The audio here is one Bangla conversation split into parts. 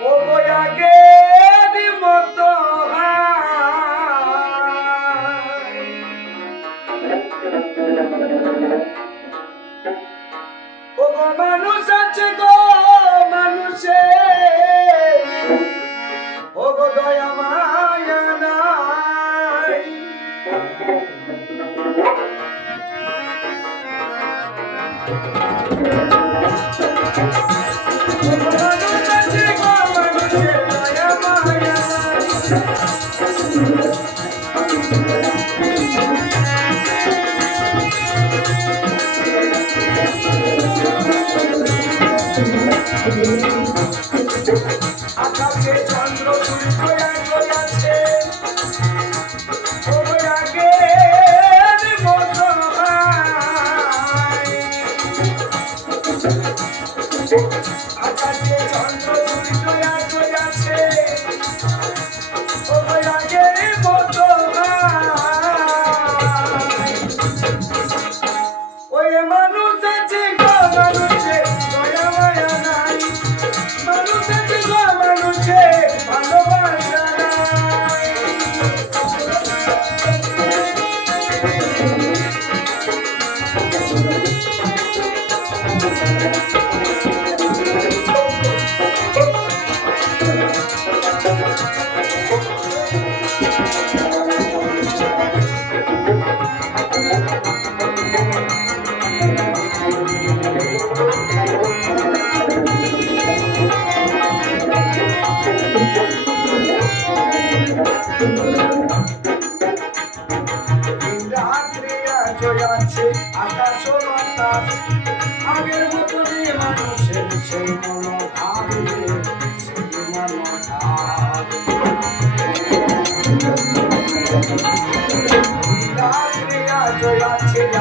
ও বয়াগে মত ও মানুষ আছে গো মানুষে ও গো দয়া মায়া নাই হতাশ আগের মতো মানুষের সেই মনোভাবে সেই মনোভাবে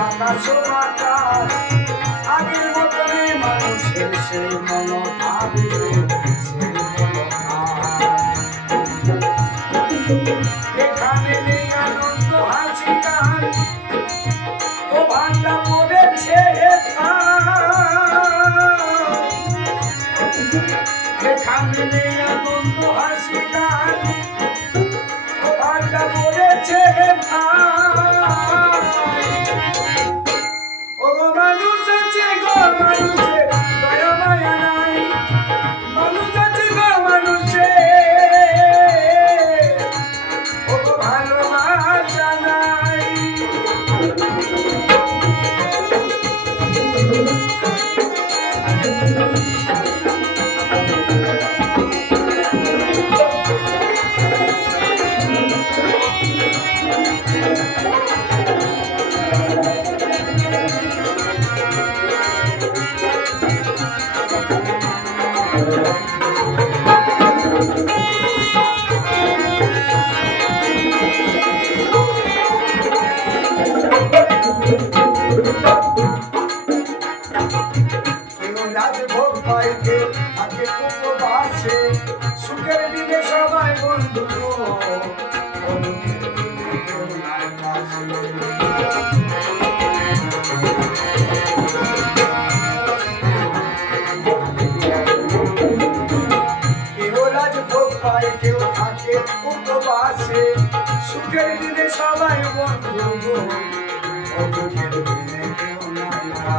আকাশ আগের মতো মানুষের সেই মনোভাবে I সবাই বন্ধু অবুঝের কেউ নাই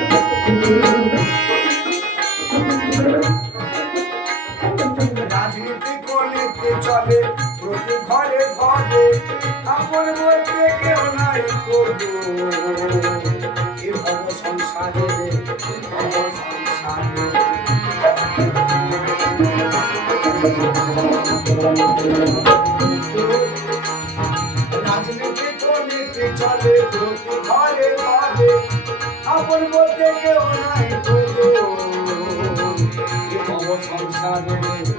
রাজনীতি দুর্নীতি চলে প্রতি ঘরে ঘরে আপন বলতে কেউ নাই করবো এ ভব সংসারে ভব সংসারে